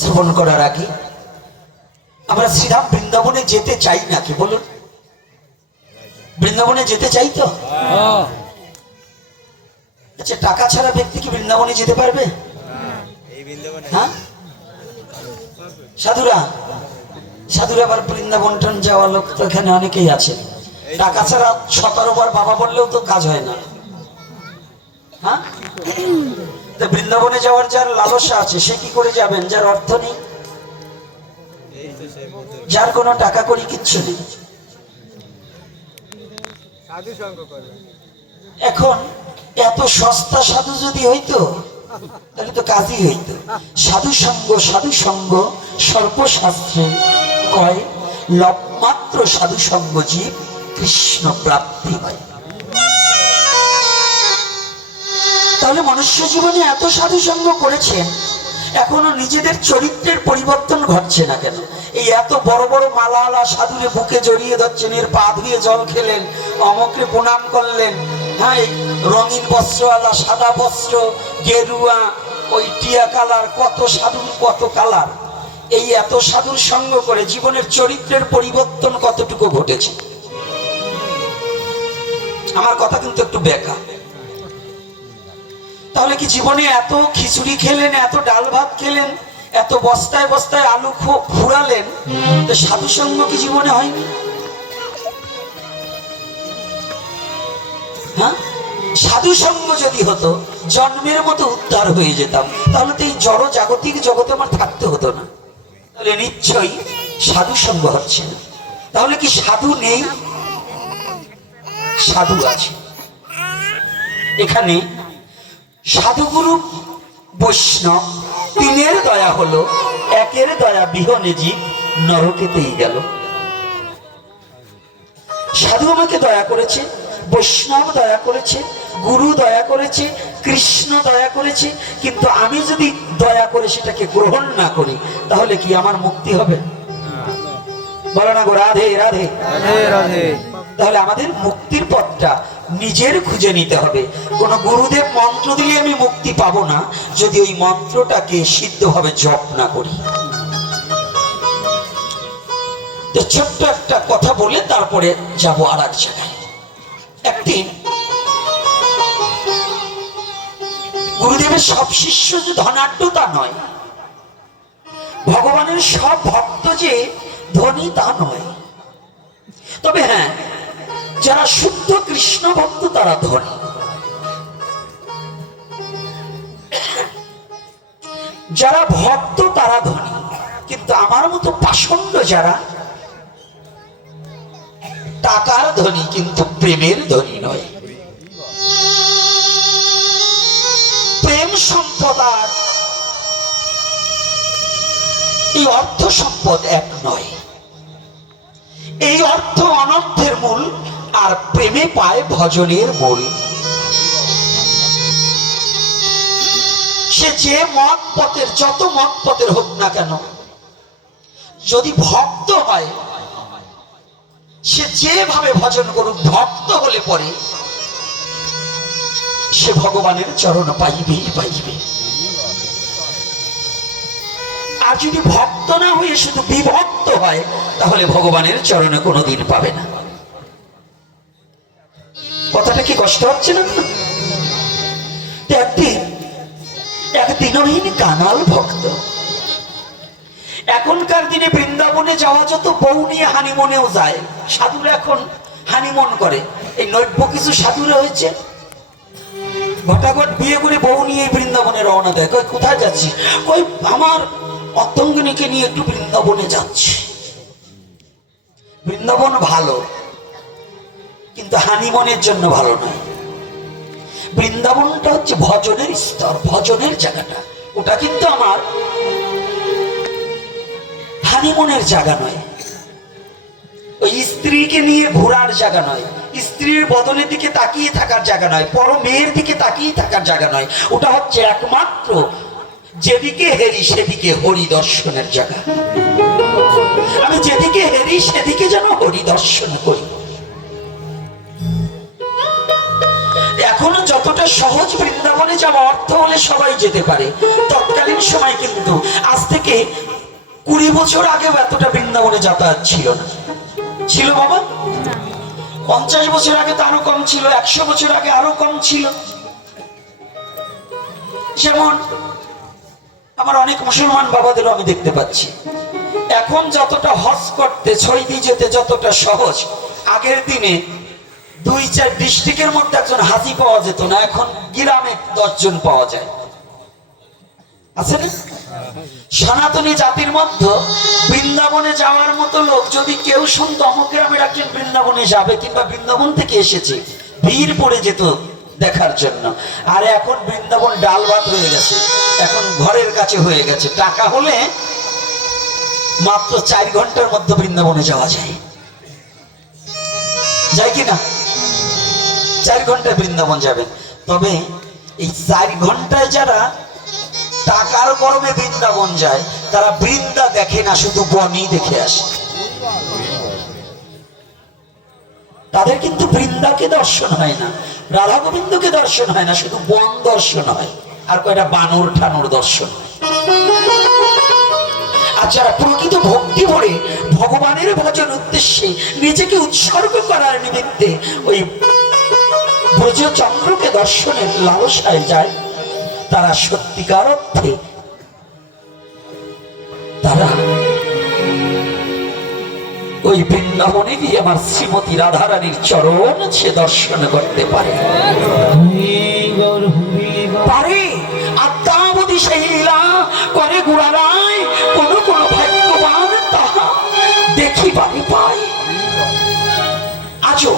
শ্রবণ করার আগে আমরা শ্রীরাম বৃন্দাবনে যেতে চাই নাকি বলুন? বৃন্দাবনে যেতে চাই তো? আচ্ছা, টাকা ছাড়া ব্যক্তি কি বৃন্দাবনে যেতে পারবে? হ্যাঁ, সাধুরা সাধুরা আবার বৃন্দাবন যাওয়া লোক তো এখানে অনেকেই আছে। টাকা ছাড়া 17 বার বাবা বললেও তো কাজ হয় না। হ্যাঁ, বৃন্দাবনে যাওয়ার যার লালসা আছে সে কি করে যাবেন? যার অর্থ নেই, যার কোনো টাকা করি কিচ্ছু নেই। এখন এত সস্তা সাধু যদি হইতো তাহলে তো কাজই হইতো। সাধু সঙ্গ সর্বশাস্ত্রে কয়, লবমাত্র সাধু সঙ্গ জীব কৃষ্ণ প্রাপ্তি হয়। তাহলে মনুষ্য জীবনে এত সাধু সঙ্গ করেছেন, এখনো নিজেদের চরিত্রের পরিবর্তন ঘটছে না কেন? এই এত বড় বড় মালাওয়ালা সাধুরে বুকে জড়িয়ে ধরছেন, এর পা ধুয়ে জল খেলেন, অমকরে প্রণাম করলেন। হ্যাঁ, এই রঙিন বস্ত্রওয়ালা, সাদা বস্ত্র, গেরুয়া, ওই টিয়া কালার, কত সাধুর কত কালার। এই এত সাধুর সঙ্গ করে জীবনের চরিত্রের পরিবর্তন কতটুকু ঘটেছে? আমার কথা কিন্তু একটু ব্যাখ্যা। তাহলে কি জীবনে এত খিচুড়ি খেলেন, এত ডাল ভাত খেলেন, এত বস্তায় বস্তায় আলু ফুরালেন, তো সাধু সঙ্গ কি জীবনে হয়নি? হ্যাঁ, সাধু সঙ্গ যদি হতো জন্মের মতো উদ্ধার হয়ে যেতাম, তাহলে তো এই জড় জাগতিক জগতে আমার থাকতে হতো না। তাহলে নিশ্চয়ই সাধু সঙ্গ হচ্ছে না। তাহলে কি সাধু নেই? সাধু আছে। এখানে সাধুগুরু বৈষ্ণব তিনের দয়া হলো, একের দয়া বিহনে জীব নরকেতেই গেল। সাধু আমাকে দয়া করেছে, বৈষ্ণব দয়া করেছে, গুরু দয়া করেছে, কৃষ্ণ দয়া করেছে, কিন্তু আমি যদি দয়া করে সেটাকে গ্রহণ না করি তাহলে কি আমার মুক্তি হবে? বলো না গো, রাধে রাধে রাধে। তাহলে আমাদের মুক্তির পথটা নিজের খুঁজে নিতে হবে। কোন গুরুদেব মন্ত্র দিলে আমি মুক্তি পাবো না যদি ওই মন্ত্রটাকে সিদ্ধভাবে জপ না করি। তো ছোট্ট একটা কথা বলে তারপরে যাবো আর এক জায়গায়। একদিন গুরুদেবের সব শিষ্য যে ধনাঢ্য তা নয়, ভগবানের সব ভক্ত যে ধনী তা নয়। তবে হ্যাঁ, যারা শুদ্ধ কৃষ্ণ ভক্ত তারা ধনী। যারা ভক্ত তারা ধনী, কিন্তু আমার মতো পাষণ্ড যারা, টাকার ধনী কিন্তু প্রেমের ধনী নয়। প্রেম সম্পদ আর এই অর্থ সম্পদ এক নয়। এই অর্থ অনর্থের মূল, আর প্রেমে পায় ভজনের মূল। সে যে মত পথের, যত মত পথের হোক না কেন, যদি ভক্ত হয় সে যেভাবে ভজন করুক, ভক্ত হলে পরে সে ভগবানের চরণ পাইবেই পাইবে। আর যদি ভক্ত না হয়ে শুধু বিভক্ত হয় তাহলে ভগবানের চরণে কোনোদিন পাবে না। কথাটা কি কষ্ট হচ্ছে না? একদিন এক দিনহীন কাঙাল ভক্ত, এখনকার দিনে বৃন্দাবনে যাওয়া যত বউ নিয়ে হানিমনেও যায়, সাধুরা এখন হানিমন করে। এই নৈব্য কিছু সাধুরা হয়েছে ঘটাঘট বিয়ে করে বউ নিয়ে বৃন্দাবনে রওনা দেয়। কই কোথায় যাচ্ছি? কই আমার অর্থঙ্গিনীকে নিয়ে একটু বৃন্দাবনে যাচ্ছি। বৃন্দাবন ভালো, কিন্তু হানিমনের জন্য ভালো নয়। বৃন্দাবনটা হচ্ছে ভজনের স্তর, ভজনের জায়গাটা। ওটা কিন্তু আমার হানিমনের জায়গা নয়। ওই স্ত্রীকে নিয়ে ঘোরার জায়গা নয়, স্ত্রীর বদলের দিকে তাকিয়ে থাকার জায়গা নয়, পর মেয়ের দিকে তাকিয়ে থাকার জায়গা নয়। ওটা হচ্ছে একমাত্র যেদিকে হেরি সেদিকে হরি দর্শনের জায়গা। আমি যেদিকে হেরি সেদিকে যেন হরি দর্শন করি। এখনো যতটুকু এতটা সহজ বৃন্দাবনে যাওয়া, অর্থ হলে সবাই যেতে পারে। তৎকালীন সময় কিন্তু আজ থেকে 20 বছর আগেও এতটা বৃন্দাবনে যাতায়াত ছিল না। ছিল বাবা? 50 বছর আগে তো আরো কম ছিল, 100 বছর আগে আরো কম ছিল। যেমন আমার অনেক মুসলমান বাবাদেরও আমি দেখতে পাচ্ছি এখন যতটা হজ করতে সৌদি যেতে যতটা সহজ, আগের দিনে 2-4 ডিস্ট্রিক্টের মধ্যে একজন হাজি পাওয়া যেত না, এখন গ্রামে 10 জন পাওয়া যায়। আছে না? সনাতনী জাতির মধ্যে বৃন্দাবনে যাওয়ার মতো লোক যদি কেউ শুনতো অমুক গ্রামের একজন বৃন্দাবনে যাবে কিংবা বৃন্দাবন থেকে এসেছে, ভিড় পড়ে যেত দেখার জন্য। আর এখন বৃন্দাবন ডাল ভাত হয়ে গেছে, এখন ঘরের কাছে হয়ে গেছে। টাকা হলে মাত্র 4 ঘন্টার মধ্যে বৃন্দাবনে যাওয়া যায়, যায় কি না? 4 ঘন্টায় বৃন্দাবন যাবে। তবে এই 4 ঘন্টায় যারা টাকার গরমে বৃন্দাবন যায় তারা বৃন্দা দেখে না, শুধু বনই দেখে আসে। তাদের কিন্তু বৃন্দাকে দর্শন হয় না, রাধা গোবিন্দকে দর্শন হয় না, শুধু বন দর্শন হয় আর কয়টা বানর ঠানুর দর্শন। আর যারা প্রকৃত ভক্তি ভরে ভগবানের ভজন উদ্দেশ্যে নিজেকে উৎসর্গ করার নিমিত্তে ওই ব্রজচন্দ্রকে দর্শনের লালসায় যায়, তারা সত্যিকার অর্থে তারা ওই বৃন্দাবনে গিয়ে আমার শ্রীমতী রাধারানীর চরণ সে দর্শন করতে পারে। আত্মাবধি সেই লীলা করে গুড়ারায়, কোন কোন ভাগ্যবান তাহা দেখিবারে পায়। আজও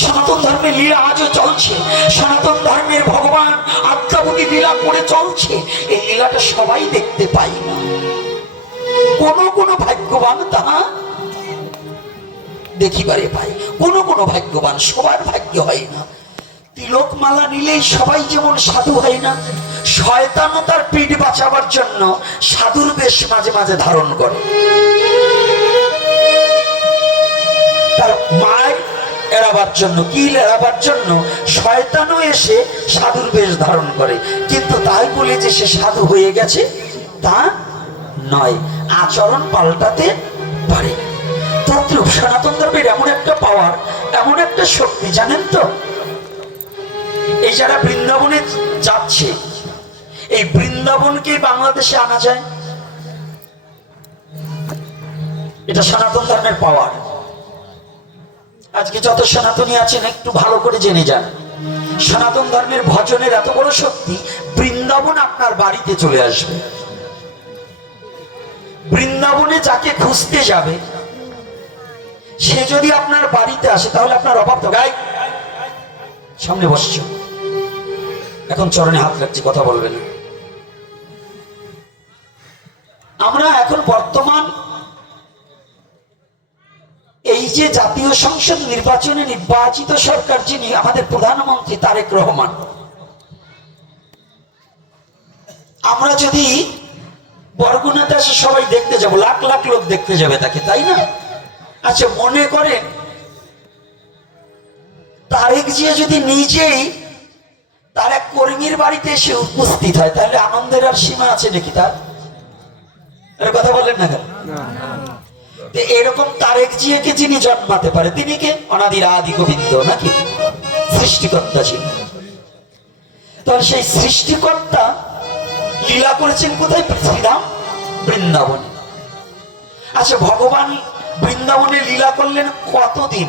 সনাতন ধর্মের লীলা আজও চলছে, সনাতন ধর্মের ভগবান আত্মাবধি লীলা করে চলছে। এই লীলাটা সবাই দেখতে পাই না, কোন কোন ভাগ্যবান তাহা দেখিবারে পায়। কোন কোন ভাগ্যবান, সবার ভাগ্য হয় না। তিলক মালা নিলেই সবাই যেমন সাধু হয় না, শয়তানও তার পিঠ বাঁচাবার জন্য সাধুর বেশ মাঝে মাঝে ধারণ করে। তার মায়ের এড়াবার জন্য, কিল এড়াবার জন্য শয়তানও এসে সাধুর বেশ ধারণ করে। কিন্তু তাই বলে যে সে সাধু হয়ে গেছে তা নয়, আচরণ পাল্টাতে পারে। তদ্রূপ সনাতন ধর্মের এমন একটা পাওয়ার, এমন একটা শক্তি, জানেন তো? এই যারা বৃন্দাবনে যাচ্ছে, এই বৃন্দাবনকে বাংলাদেশে আনা যায়, এটা সনাতন ধর্মের পাওয়ার। আজকে যত সনাতনী আছেন একটু ভালো করে জেনে যান, সনাতন ধর্মের ভজনের এত বড় শক্তি, বৃন্দাবন আপনার বাড়িতে চলে আসবে। বৃন্দাবনে যাকে খুঁজতে যাবে সে যদি আপনার বাড়িতে আসে তাহলে আপনার অভাব তো গাই সামনে বসছ, এখন চরণে হাত রাখছি, কথা বলবেন। আমরা এখন বর্তমান এই যে জাতীয় সংসদ নির্বাচনে নির্বাচিত সরকার, যিনি আমাদের প্রধানমন্ত্রী তারেক রহমান, আমরা যদি বরগুনাতে আসে সবাই দেখতে যাব, লাখ লাখ লোক দেখতে যাবে তাকে, তাই না? আচ্ছা, মনে করেন তারেক জিয়া যদি নিজেই তার এক কর্মীর বাড়িতে এসে উপস্থিত হয়, তাহলে আনন্দের আর সীমা আছে নাকি? তার কথা বলেন না কেন? এরকম তারেক জিয়াকে যিনি জন্মাতে পারে, তিনি কে? অনাদির আদি গোবিন্দ, নাকি সৃষ্টিকর্তা ছিলেন। তাহলে সেই সৃষ্টিকর্তা লীলা করেছেন কোথায়? শ্রীধাম বৃন্দাবনে। আচ্ছা, ভগবান বৃন্দাবনে লীলা করলেন কতদিন?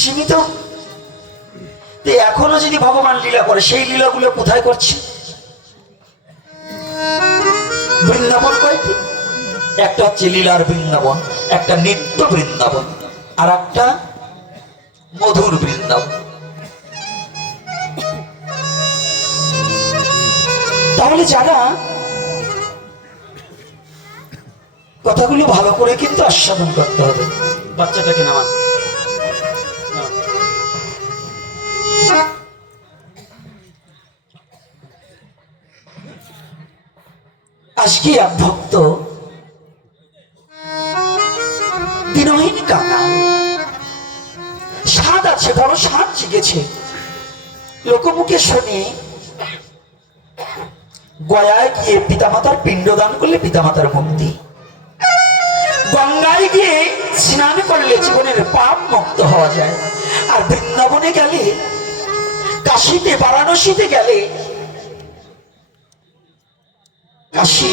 সীমিত। এখনো যদি ভগবান লীলা করে, সেই লীলাগুলো কোথায় করছে? বৃন্দাবন কয়টি? একটা হচ্ছে লীলার বৃন্দাবন, একটা নিত্য বৃন্দাবন, আর একটা মধুর বৃন্দাবন। তাহলে যারা কথাগুলো ভালো করে কিন্তু আস্বাদন করতে হবে। বাচ্চাটাকে নামান। আজকে এক ভক্ত দিনহীন কাঙাল, স্বাদ আছে, বড় স্বাদ হয়েছে, লোকমুখে শুনি গয়ায় গিয়ে পিতামাতার পিণ্ডদান করলে পিতামাতার মুক্তি, গঙ্গায় গিয়ে স্নান করলে জীবনের পাপ মুক্ত হওয়া যায়, আর বৃন্দাবনে গেলে, কাশীতে বারাণসীতে গেলে কাশী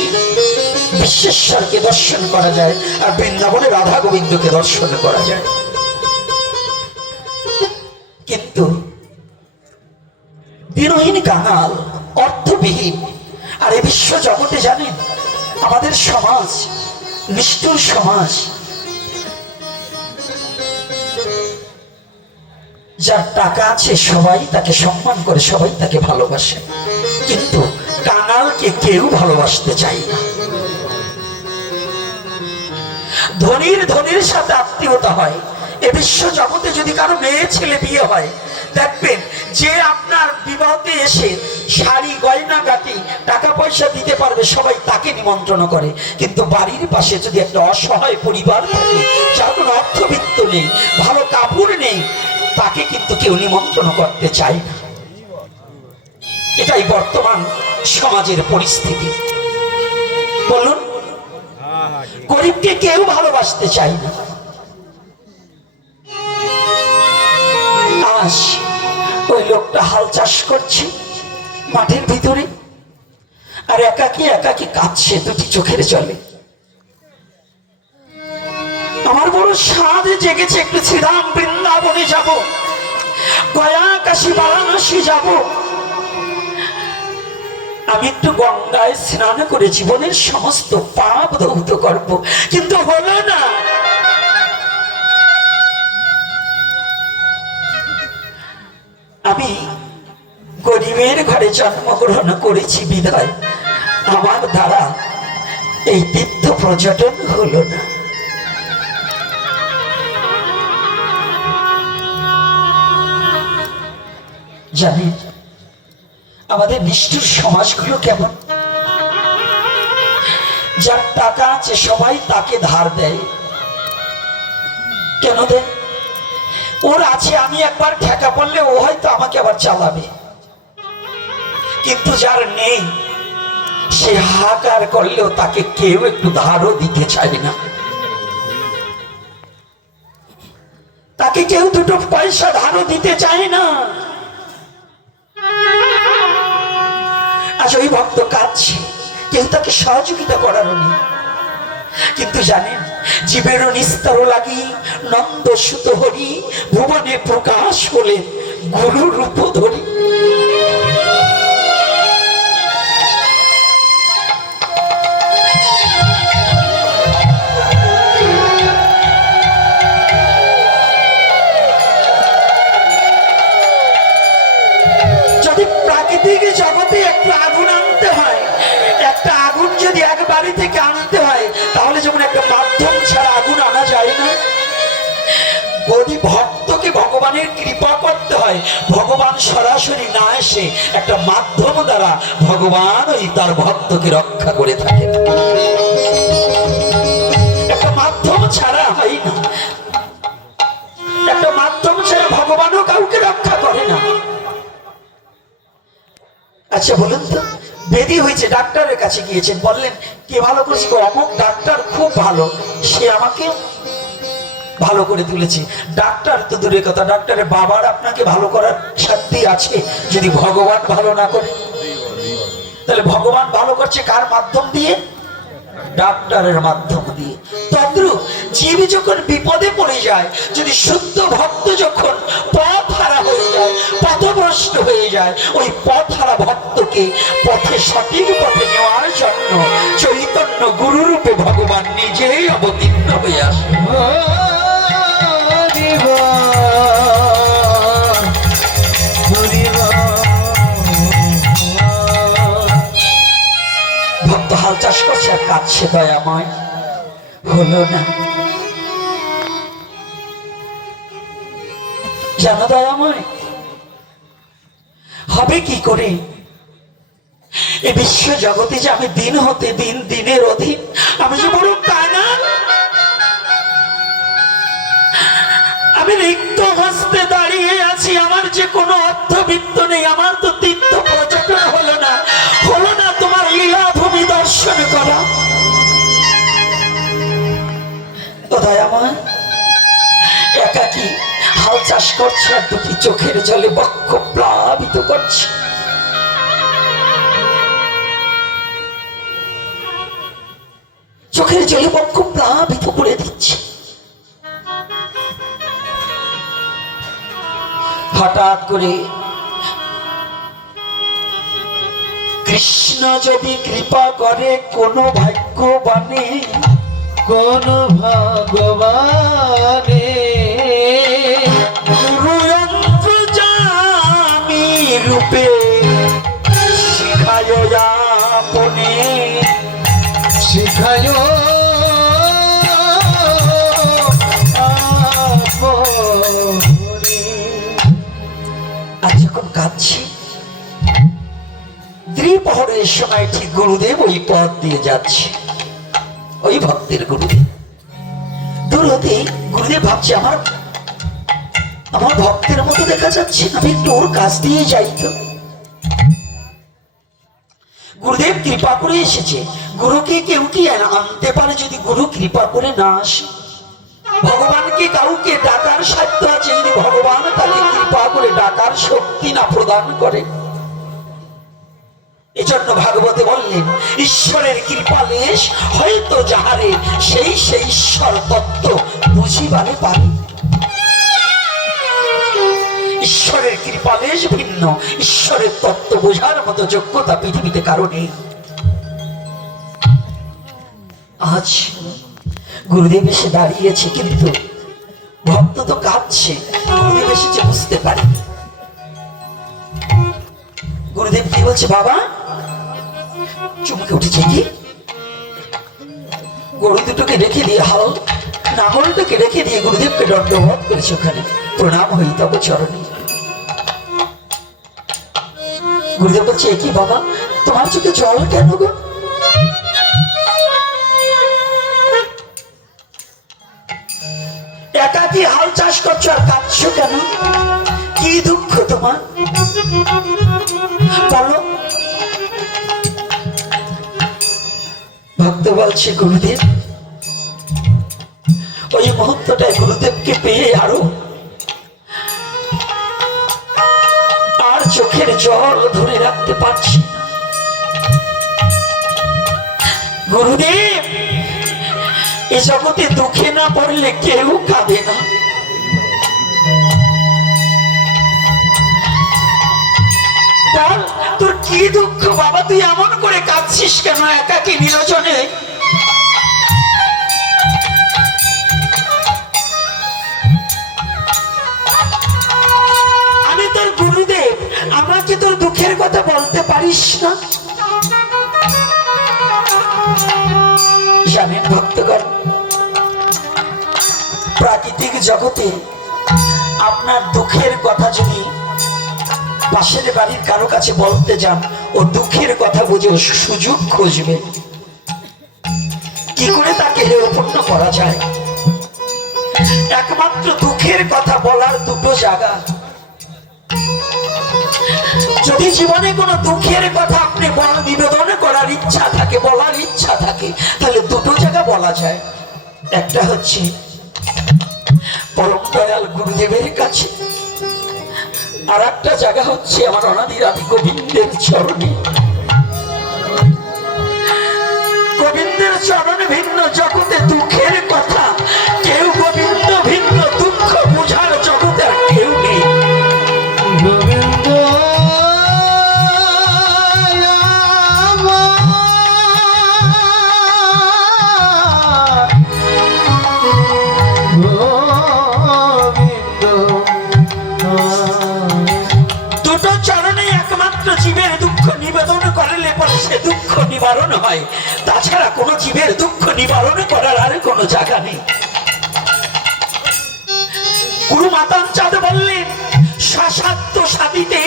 বিশ্বেশ্বরকে দর্শন করা যায়, আর বৃন্দাবনে রাধা গোবিন্দকে দর্শন করা যায়। কিন্তু দিনহীন কাঙাল, অর্থবিহীন, আর এ বিশ্ব জগতে জানেন আমাদের সমাজ নিষ্ঠুর সমাজ, যার টাকা আছে সবাই তাকে সম্মান করে, সবাই তাকে ভালোবাসে, কিন্তু কাঙালকে কেউ ভালোবাসতে চায় না। ধনীর সাথে আত্মীয়তা হয়। এ বিশ্ব জগতে যদি কারো মেয়ে ছেলে বিয়ে হয়, দেখবেন যে আপনার বিবাহতে এসে শাড়ি গয়না গাটি টাকা পয়সা দিতে পারবে সবাই তাকে নিমন্ত্রণ করে, কিন্তু বাড়ির পাশে যদি একটা অসহায় পরিবার থাকে, যার কোনো অর্থবিত্ত নেই, ভালো কাপড় নেই, তাকে কিন্তু কেউ নিমন্ত্রণ করতে চায় না। এটাই বর্তমান সমাজের পরিস্থিতি। বলুন, গরিবকে কেউ ভালোবাসতে চায় না। আজ ওই লোকটা হাল চাষ করছে মাঠের ভিতরে, আর একাকি একাকি কাঁদছে দুটি চোখের জলে। আমার বড় স্বাদ জেগেছে, একটু শ্রীরাম বৃন্দাবনে যাব, গয়া কাশী বারাণসী যাব, আমি একটু গঙ্গায় স্নান করে জীবনের সমস্ত পাপ ধৌত করব, কিন্তু হলো না। আমি গরিবের ঘরে জন্মগ্রহণ করেছি বিধায় আমার দ্বারা এই তীর্থ পর্যটন হলো না। জানেন আমাদের নিষ্ঠুর সমাজগুলো কেমন? যার টাকা আছে সবাই তাকে ধার দেয়। কেন দেয়? ওর আছে, আমি একবার ঠেকা পড়লে ও হয়তো আমাকে আবার চালাবে, কিন্তু যার নেই সে হাহাকার করলেও তাকে কেউ একটু ধারও দিতে চায় না, তাকে কেউ দুটো পয়সা ধারও দিতে চায় না। আজ ওই ভক্ত কাঁদছে, কেউ তাকে সহযোগিতা করার নেই। কিন্তু জানেন জীবের নিস্তর লাগি নন্দ সুত হরি, ভুবনে প্রকাশ হলে গুরু রূপ ধরি। যদি প্রাকৃতিক জগতে একটু আগুন আনতে হয়, একটা আগুন যদি এক বাড়ি থেকে আনতে হয়, তাহলে যেমন একটা মাধ্যম ছাড়া আগুন আনা যায় না, যদি ভক্তকে ভগবানের কৃপা করতে হয়, ভগবান সরাসরি না এসে একটা মাধ্যম দ্বারা ভগবান ওই তার ভক্তকে রক্ষা করে থাকে। একটা মাধ্যম ছাড়া হয় না, একটা মাধ্যম ছাড়া ভগবানও কাউকে রক্ষা করে না। আচ্ছা বলুন তো, বেদি হয়েছে, ডাক্তারের কাছে গিয়েছেন, বললেন কে ভালো করেছে? অমুক ডাক্তার খুব ভালো, সে আমাকে ভালো করে তুলেছে। ডাক্তার তো দূরের কথা, ডাক্তারের বাবার আপনাকে ভালো করার শক্তি আছে যদি ভগবান ভালো না করে? তাহলে ভগবান ভালো করছে কার মাধ্যম দিয়ে? ডাক্তারের মাধ্যম দিয়ে। তদ্রূপ জীব যখন বিপদে পড়ে যায়, যদি শুদ্ধ ভক্ত যখন পথ হারা হয়ে যায়, পথভ্রষ্ট হয়ে যায়, ওই পথ হারা ভক্তকে পথে সঠিক পথে নেওয়ার জন্য চৈতন্য গুরুরূপে ভগবান নিজেই অবতীর্ণ হয়ে আসে। ভক্ত হাল চাষ করছে আর কাঁদছে, দয়াময় হলো না। জানো দয়াময় হবে কি করে? এ বিশ্ব জগতে যে আমি দিন হতে দিন দিনের অধীন, আমি যে বড় কাঙাল, আমি রিক্ত হস্তে দাঁড়িয়ে আছি, আমার আমার যে কোনো অর্থবিত্ত নেই, আমার তো তীর্থ পর্যটন হলো না তোমার লীলাভূমি দর্শন করা। কোথায় আমার একাকী হাল চাষ করছে আর দুটি চোখের জলে বক্ষ প্লাবিত করছে। চোখের জলে বক্ষ প্লাবিত করে দিচ্ছে। হঠাৎ করে কৃষ্ণ যদি কৃপা করে কোন ভাগ্যবানে, কোন ভগবানে গুরুয়ন্ত্রজামি রূপে শিখায় আপনে, শিখায় আজ যখন কাঁদছি দ্বিপ্রহরের সময় ঠিক গুরুদেব ওই পথ দিয়ে যাচ্ছে, ওই ভক্তের গুরুদেব দূর হতে গুরুদেব ভাবছে আমার ভক্তের মতো দেখা যাচ্ছে, আমি একটু ওর কাছ দিয়ে যাই তো। গুরুদেব কৃপা করে এসেছে, গুরুকে কেউ কি আনতে পারে যদি গুরু কৃপা করে না আসে? ভগবানকে কাউকে ডাকার সাধ্য আছে যদি ভগবান তাকে কৃপা করে ডাকার শক্তি না প্রদান করে? এজন্য ভাগবতে বললেন ঈশ্বরের কৃপালেশ হয়তো যাহারে সেই ঈশ্বর তত্ত্ব বুঝিবারে পারে। ঈশ্বরের কৃপালেশ ভিন্ন, ঈশ্বরের তত্ত্ব বোঝার মতো যোগ্যতা পৃথিবীতে কারো নেই। আজ গুরুদেব এসে দাঁড়িয়েছে কিন্তু ভক্ত তো কাঁদছে, গুরুদেব এসেছে বুঝতে পারে। গুরুদেব কি বলছে, বাবা চমকে উঠেছে কি? গরু দুটোকে রেখে দিয়ে নাঙলটাকে রেখে দিয়ে গুরুদেবকে দণ্ডবোধ করেছে, ওখানে প্রণাম হই তব চরণে। গুরুদেব বলছে, কি বাবা তোমার চোখে জল কেন গো? একাকি হাল চাষ করছো আর কাঁদছো কেন? কি দুঃখ তোমার বলো? ভক্ত বলছে, গুরুদেব ওই মুহূর্তটায় গুরুদেবকে পেয়ে আর চোখের জল ধরে রাখতে পারছি না। গুরুদেব এ জগতে দুঃখে না পড়লে কেউ কাঁদে না। তোর কি দুঃখ বাবা, তুই এমন করে কাঁদছিস কেন একাকী নিরজনে? আমি তোর গুরুদেব, আমাকে তোর দুঃখের কথা বলতে পারিস না? জানেন ভক্তগণ, প্রাকৃতিক জগতে আপনার দুঃখের কথা যদি পাশের বাড়ির কারো কাছে বলতে যান, ও দুঃখের কথা বুঝে সুযোগ খুঁজবে কি করে তাকে হেয়পূর্ণ করা যায়। একমাত্র দুঃখের কথা বলার দুটো জায়গা। যদি জীবনে কোনো দুঃখের কথা আপনি নিবেদন করার ইচ্ছা থাকে, বলার ইচ্ছা থাকে, তাহলে দুটো জায়গা বলা যায়। একটা হচ্ছে পরম দয়াল গুরুদেবের কাছে, আর একটা জায়গা হচ্ছে আমার অনাদির আদি গোবিন্দের চরণে। গোবিন্দের চরণে ভিন্ন জগতে দুঃখের কথা কেউ, গোবিন্দ ভিন্ন দুঃখ বোঝার জগতে আর কেউ নেই। গোবিন্দ দুটো চরণে একমাত্র জীবের দুঃখ নিবেদন করলে পরে সে দুঃখ নিবারণ হয়, তাছাড়া কোনো জীবের দুঃখ নিবারণ করার আর কোনো জায়গা নেই। গুরু মাতাঞ্চাঁদ বললেন, সাসাত্য সাদিতে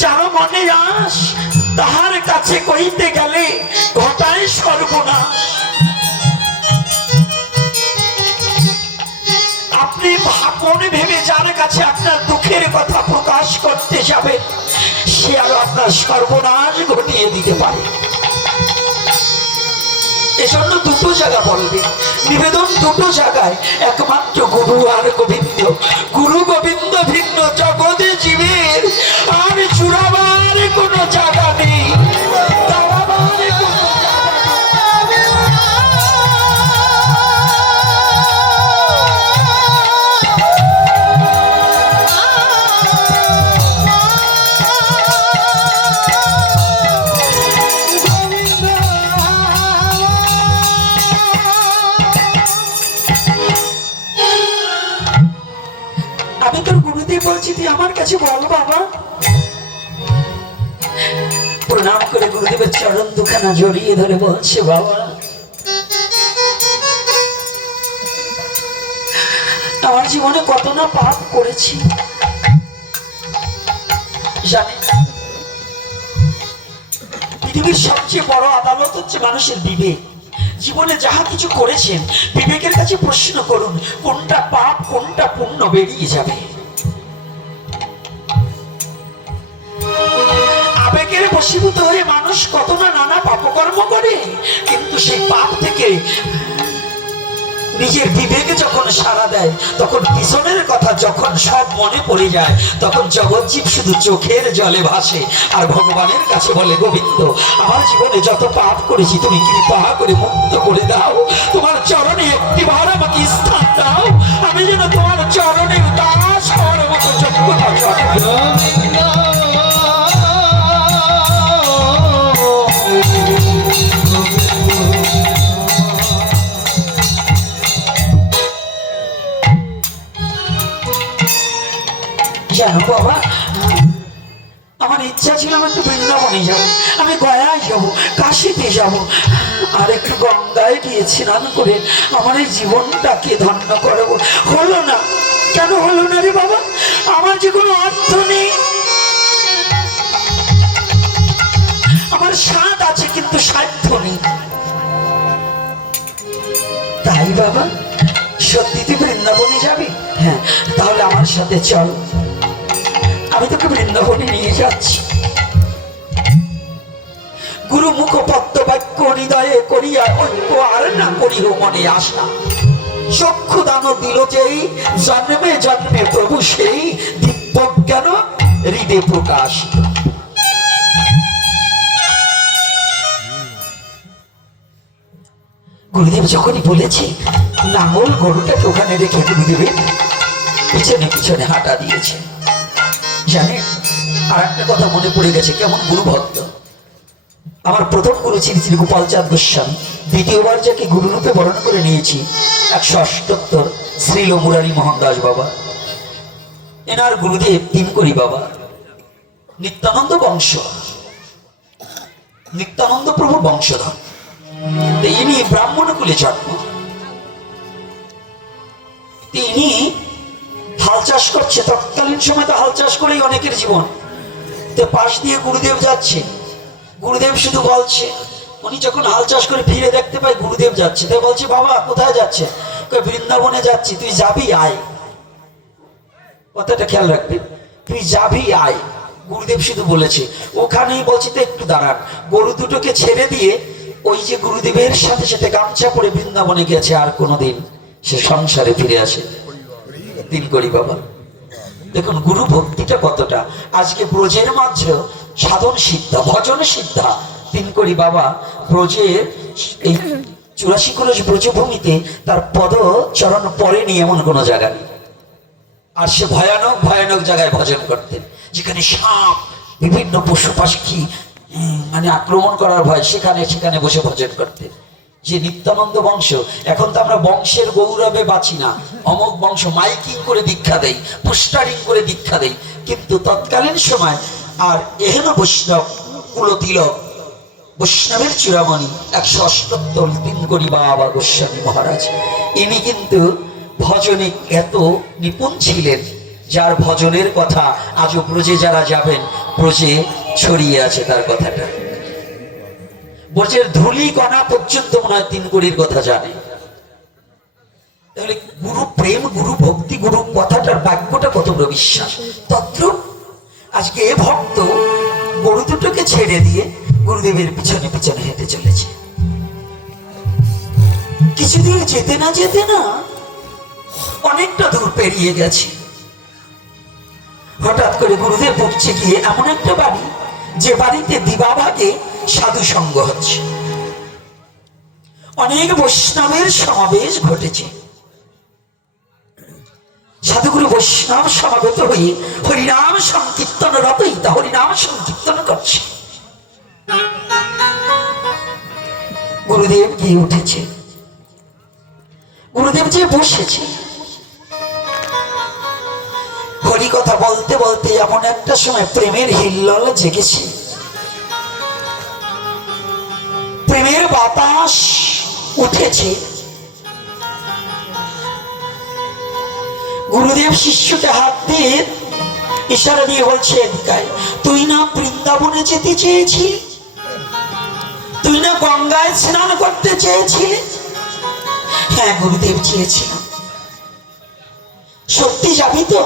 যার মনে আস, তাহার কাছে কইতে গেলে ঘটায় সর্বনাশ। আপনি মনে ভেবে যার কাছে আপনার দুঃখের কথা প্রকাশ করতে যাবে সে আরো আপনার সর্বনাশ ঘটিয়ে দিতে পারে। এজন্য দুটো জায়গা বলবে, নিবেদন দুটো জায়গায়, একমাত্র গুরু আর গোবিন্দ। গুরু গোবিন্দ ভিন্ন জগতে জীবের আর চূড়াবার কোনো জায়গা নেই, দাঁড়াবার কোনো আমি তোর গুরুদেব বলছি, তুই আমার কাছে বল বাবা। প্রণাম করে গুরুদেবের চরণ দুখানা জড়িয়ে ধরে বলছে, বাবা আমার জীবনে কত না পাপ করেছি জানেন। পৃথিবীর সবচেয়ে বড় আদালত হচ্ছে মানুষের বিবেক। জীবনে যাহা কিছু করেছেন বিবেকের কাছে প্রশ্ন করুন, কোনটা পাপ কোনটা পুণ্য বেরিয়ে যাবে। আবেগের বশীভূত হয়ে মানুষ কত না নানা পাপকর্ম করে, কিন্তু সেই পাপ থেকে নিজের বিবেকে যখন সাড়া দেয় তখন পিছনের কথা যখন সব মনে পড়ে যায় তখন জগৎজীব শুধু চোখের জলে ভাসে আর ভগবানের কাছে বলে, গোবিন্দ আমার জীবনে যত পাপ করেছি তুমি কৃপা করে মুক্ত করে দাও, তোমার চরণে একটিবার আমাকে স্থান দাও, আমি যেন তোমার চরণে দাস হওয়ার মতো যোগ্যতা অর্জন করি। জানো বাবা, আমার ইচ্ছা ছিল আমি একটু বৃন্দাবনে যাবো, আমি গয়ায় যাবো, কাশিতে যাবো, আর একটু গঙ্গায় গিয়ে স্নান করে আমার এই জীবনটাকে ধন্য করবো। হলো না। কেন হলো না রে বাবা? আমার যে কোনো অর্থ নেই। আমার স্বাদ আছে কিন্তু সাধ্য নেই। তাই বাবা, সত্যি তুই বৃন্দাবনে যাবি? হ্যাঁ, তাহলে আমার সাথে চল, আমি তোকে বৃন্দাবনে নিয়ে যাচ্ছি। গুরু মুখ পদ্ম বাক্য হৃদয়ে করিয়া ঐক্য আর না করিও মনে আশা, চক্ষু দান দিল যেই জন্মে জন্মে প্রভু সেই দিব্য জ্ঞান হৃদে প্রকাশ। গুরুদেব যখনই বলেছে নাঙ্গল গরুটাকে ওখানে রেখে গুরুদেবের পিছনে পিছনে হাঁটা দিয়েছে। জানেন, আর একটা কথা মনে পড়ে গেছে, কেমন গুরু ভক্ত। আমার প্রথম গুরু শ্রী শ্রী গোপাল চাঁদ গোস্বামী, দ্বিতীয়বার যাকে গুরুরূপে বরণ করে নিয়েছি 178 শ্রীল মুরারি মোহন দাস বাবা, এনার গুরুদেব তিনকড়ি বাবা, নিত্যানন্দ বংশ, নিত্যানন্দ প্রভুর বংশধর। ইনি ব্রাহ্মণ কুলে জন্ম। তিনি হাল চাষ করছে, তৎকালীন সময় তো হাল চাষ করেই অনেকের জীবন। তো পাশ দিয়ে গুরুদেব যাচ্ছে, গুরুদেব শুধু বলছে, উনি যখন হাল চাষ করে ফিরে দেখতে পায় গুরুদেব যাচ্ছে, তো বলছে, বাবা কোথায় যাচ্ছে? বৃন্দাবনে যাচ্ছি। তুই যাবি আয়, কথাটা খেয়াল রাখবি, তুই যাবি আয়। গুরুদেব শুধু বলেছে। ওখানেই বলছে, তো একটু দাঁড়ান। গরু দুটোকে ছেড়ে দিয়ে ওই যে গুরুদেবের সাথে সাথে গামছা পরে বৃন্দাবনে গেছে, আর কোনোদিন সে সংসারে ফিরে আসে। তিনকড়ি বাবা, দেখুন গুরু ভক্তিটা কতটা। আজকে ব্রজের মাঝে সাধন সিদ্ধা ভজন সিদ্ধা তিনকড়ি বাবা ব্রজের এই 84 ক্রোশ ব্রজভূমিতে তার পদ চরণ পড়েনি এমন কোনো জায়গা নেই। আর সে ভয়ানক ভয়ানক জায়গায় ভজন করতেন, যেখানে সাপ বিভিন্ন পশু পাখি মানে আক্রমণ করার ভয়, সেখানে সেখানে বসে ভজন করতেন। যে নিত্যানন্দ বংশ, এখন তো আমরা বংশের গৌরবে বাঁচি না, অমক বংশ মাইকিং করে দীক্ষা দেই, পোস্টারিং করে দীক্ষা দেই, কিন্তু তৎকালীন সময় আর এহেন বৈষ্ণব কুলতিলক বৈষ্ণবের চূড়ামণি 178 তিনকড়ি বাবা গোস্বামী মহারাজ, ইনি কিন্তু ভজনে এত নিপুণ ছিলেন, যার ভজনের কথা আজও ব্রজে যারা যাবেন ব্রজে ছড়িয়ে আছে তার কথাটা। ব্রজের ধূলি কণা পর্যন্ত মনে হয় তিনকড়ির কথা জানে। তাহলে গুরু প্রেম, গুরু ভক্তি, গুরু কথাটার বাক্যটা কত বড় বিশ্বাস। তদ্রূপ আজকে এ ভক্ত গরু দুটোকে ছেড়ে দিয়ে গুরুদেবের পিছনে পিছনে হেঁটে চলেছে। কিছুদিন যেতে না যেতে না অনেকটা দূর পেরিয়ে গেছে। হঠাৎ করে গুরুদেব পৌঁছে গিয়ে এমন একটা বাড়ি, যে বাড়িতে দিবাভাগে সাধু সঙ্গ হচ্ছে, অনেক বৈষ্ণবের সমাবেশ ঘটেছে। সাধুগুরু বৈষ্ণব সমাবেত হয়ে হরিনাম সংকীর্তনরত ইতা হরিনাম সংকীর্তন করছে। গুরুদেব গিয়ে উঠেছে, গুরুদেব যে বসেছে, হরি কথা বলতে বলতে এমন একটা সময় প্রেমের হিল্লোল জেগেছে। প্রেমের বাতাস উঠেছে। গুরুদেব শিষ্যকে হাত দিয়ে ইশারা দিয়ে বলছে, এদিকায়, তুই না বৃন্দাবনে যেতে চেয়েছিলি, তুই না গঙ্গায় স্নান করতে চেয়েছিলি? হ্যাঁ গুরুদেব, চেয়েছিলাম। সত্যি যাবি তো?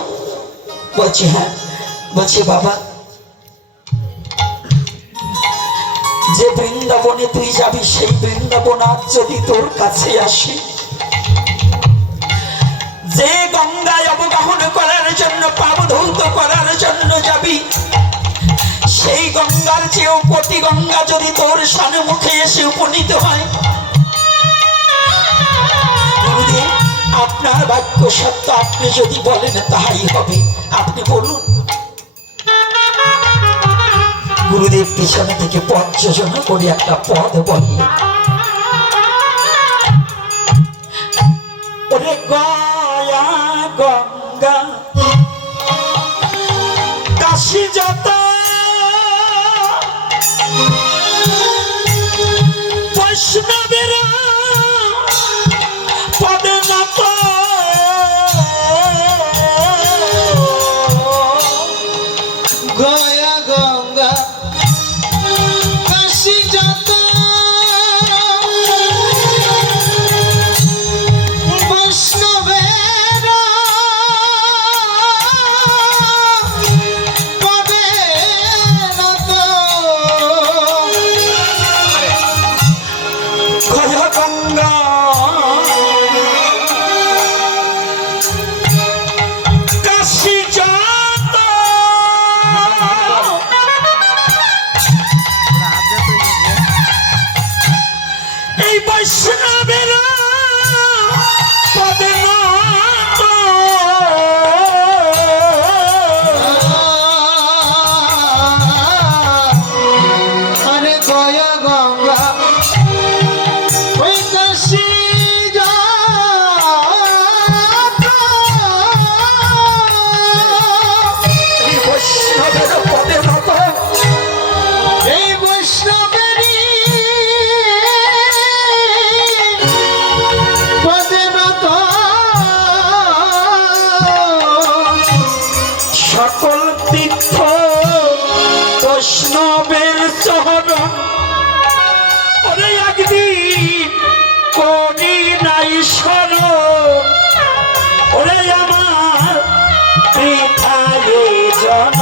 বলছে হ্যাঁ। বলছে বাবা, যে বৃন্দাবনে তুই যাবি সেই বৃন্দাবন আজ যদি তোর কাছে আসে, যে গঙ্গায় অবগাহন করার জন্য, পাপ ধৌত করার জন্য যাবি, সেই গঙ্গার চেয়েও কোটি গঙ্গা যদি তোর সম্মুখে এসে উপনীত হয়, গুরুদেব আপনার বাক্য সত্য, আপনি যদি বলেন তাহাই হবে, আপনি বলুন। গুরুদেব পিছনে থেকে পথ যোজনা করে একটা পদ বললেন, ওরে গয়া গঙ্গা কাশী যত বৈষ্ণবের পদে নত, গয়া গঙ্গা কাশী যত বৈষ্ণবের পদে নত, গয়া গঙ্গা কাশী যত এই বৈষ্ণবের পদে নত, আরে গয়া গঙ্গা ওই কাশী যত, এই বৈষ্ণবের পদে নত, এই বৈষ্ণবেরই পদে নত, সকল তীর্থ বৈষ্ণবের চরণ, ওরে একদিন করি নাই স্মরণ, ওরে আমার বৃথায় জন।